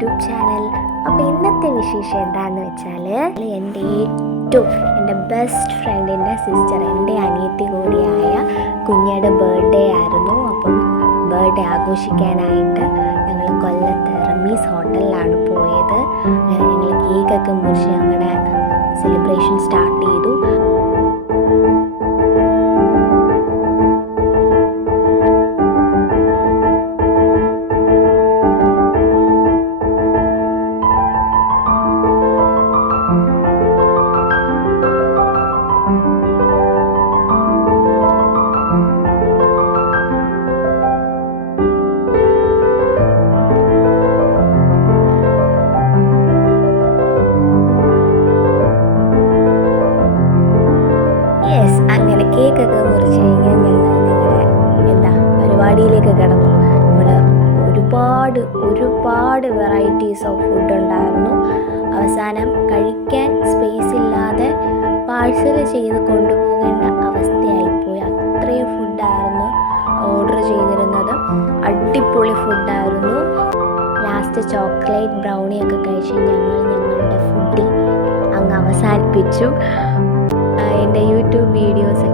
YouTube channel. അപ്പോൾ ഇന്നത്തെ വിശേഷം എന്താണെന്ന് വെച്ചാൽ എൻ്റെ ബെസ്റ്റ് ഫ്രണ്ടിൻ്റെ സിസ്റ്റർ, എൻ്റെ അനിയത്തി കൂടിയായ കുഞ്ഞയുടെ ബർത്ത്ഡേ ആയിരുന്നു. അപ്പം ബർത്ത്ഡേ ആഘോഷിക്കാനായിട്ട് ഞങ്ങൾ കൊല്ലത്ത് റമീസ് ഹോട്ടലിലാണ് പോയത്. അങ്ങനെ ഞങ്ങൾ കേക്കൊക്കെ മുറിച്ച് ഞങ്ങളുടെ സെലിബ്രേഷൻ സ്റ്റാർട്ട് ചെയ്തു. അങ്ങനെ കേക്കൊക്കെ മുറിച്ച് കഴിഞ്ഞാൽ ഞങ്ങളുടെ പരിപാടിയിലേക്ക് കിടന്നു. നമ്മൾ ഒരുപാട് വെറൈറ്റീസ് ഓഫ് ഫുഡ് ഉണ്ടായിരുന്നു. അവസാനം കഴിക്കാൻ സ്പേസ് ഇല്ലാതെ പാഴ്സൽ ചെയ്ത് കൊണ്ടുപോകേണ്ട അവസ്ഥയായിപ്പോയി. അത്രയും ഫുഡായിരുന്നു ഓർഡർ ചെയ്തിരുന്നത്. അടിപൊളി ഫുഡായിരുന്നു. ലാസ്റ്റ് ചോക്ലേറ്റ് ബ്രൗണിയൊക്കെ കഴിച്ച് ഞങ്ങളുടെ ഫുഡിൽ അങ്ങ് അവസാനിപ്പിച്ചു. എൻ്റെ യൂട്യൂബ് വീഡിയോസ്